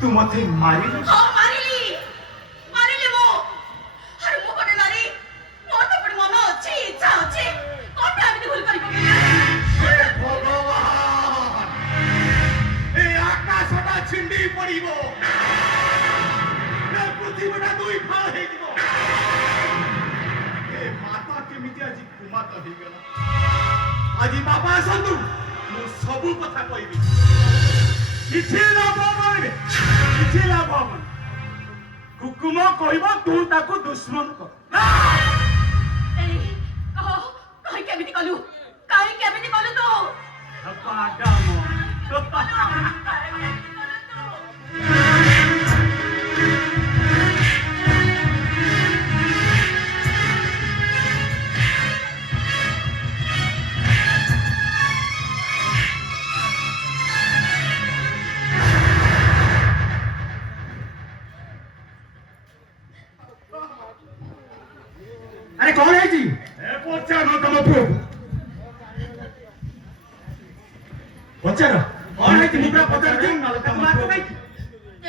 तू मते मारिलु हाँ मारिली मारिली मो अरे मो कोटे नारी मोर तो पड़ी मन अछि इच्छा अछि कोटे आमी भूल करि पके हे भगवान ए आकाशटा छिंडी पड़िबो ए पृथ्वीटा दुई फाळ हे जिवो ए माता केमिति आज कुमात हे गेला আজি बाबा आसंतु मु सबु कथा कहबी किछि लाभ होबे किछि लाभ होबे कुकुम कहबो तू ताको दुश्मन कर ए कहो काई केमिति कलु तो पाडाम अरे कौन है जी पचार तुम पुओ पचार कौन है जी मुद्रा पचार जी तुम बात नहीं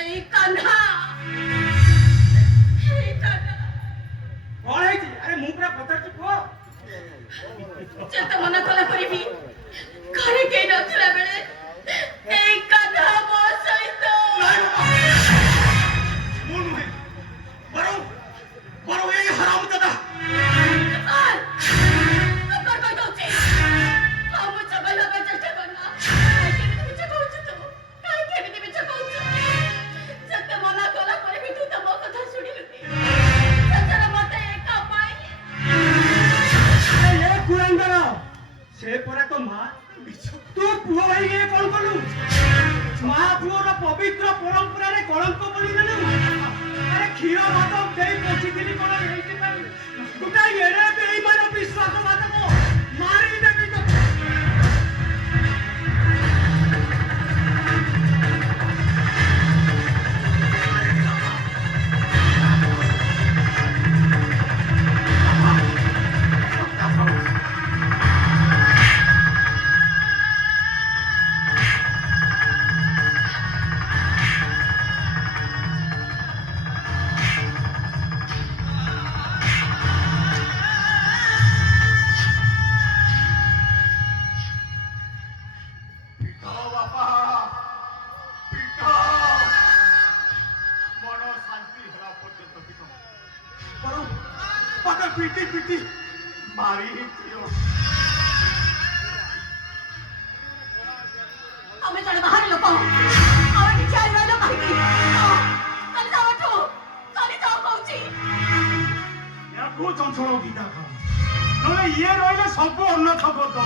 ए कान्हा कौन है जी अरे मुद्रा पचार जी पुओ चेत मन कला करिबी घरे के नथला बेले ए कान्हा मो सहित मुन है बरो बरो ये हराम दादा से परा तो मां तू पुओ भाई ये कौन कलु मां पुओ रो पवित्र परंपरा रे कलंक बोली देलु अरे खीर भात देई पोछि दिली कोन हेइति पाई गुटा एरे बेईमान विश्वास बात को मारी देबी तो पीटी पीटी मारी दियो हमें जड़े बाहर लोग हमें नीचे आई रहो कहीं कल जाओ तो कल जाओ पहुंची या को चंचल गीता खा नले ये रहिले सब अन्न खबर दो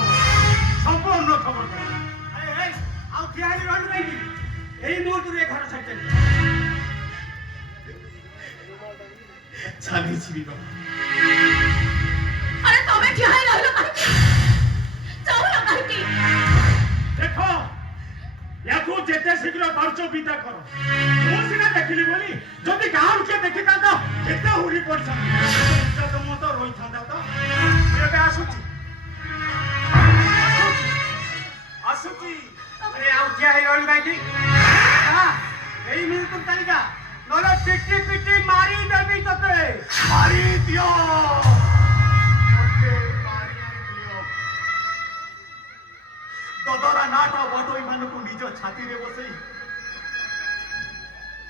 अरे ए आउ किया ही रहनु नहीं एई मोर तुरे घर छाइते चाली छिबी बाबा अरे तुम्हें क्या है रहलो कहीं जाओ ना कहीं देखो याकू जेते शीघ्र पाउचो बीता करो मु सिना देखिली बोली जदी गांव के देखिता तो केते हुरी पड़छा तो मो तो रोई थांदा तो एबे आसुची अरे आउ किया है रोल बैठी हां एई मिल तुम तालिका नोरे पिटी पिटी मारी देबी तते मारी दियो ददरा नाट बटोई मानकु निज छाती रे बसई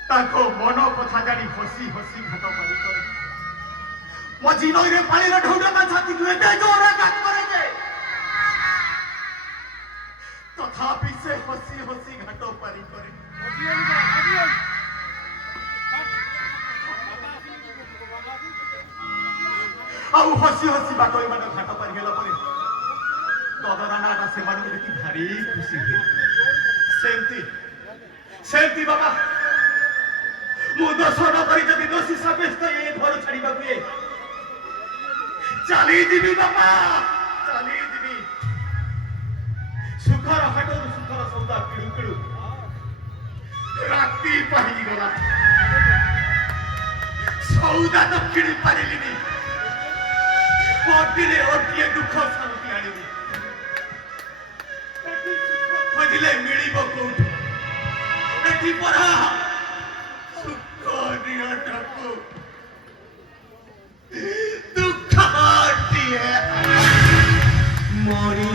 ताको मन कथा जानी हसी हसी घाट पानी करे मजी नई रे पानी रे ढौडा ता छाती को एते जोर काट करे जे तथापि से हसी हसी घाट पानी करे आउ हसी हसी बाटोई मान घाट पानी गेला परे ददरा नाटा से मानु देखि भारी खुशी हुए सेंती बाबा मु दोषण करी जदि दोषी साब्यस्त ये घर छाड़ीबा हुए चली जीवी बाबा चली जीवी सुखर हाटरू सुखर सौदा किड़ू किड़ू राती पही गला सौदा तो किड़ी पारिलिनी ओटिरे ओटिए दुख शांति आनिबी खोजिले मिलिबो कोठु एठी परा ମରି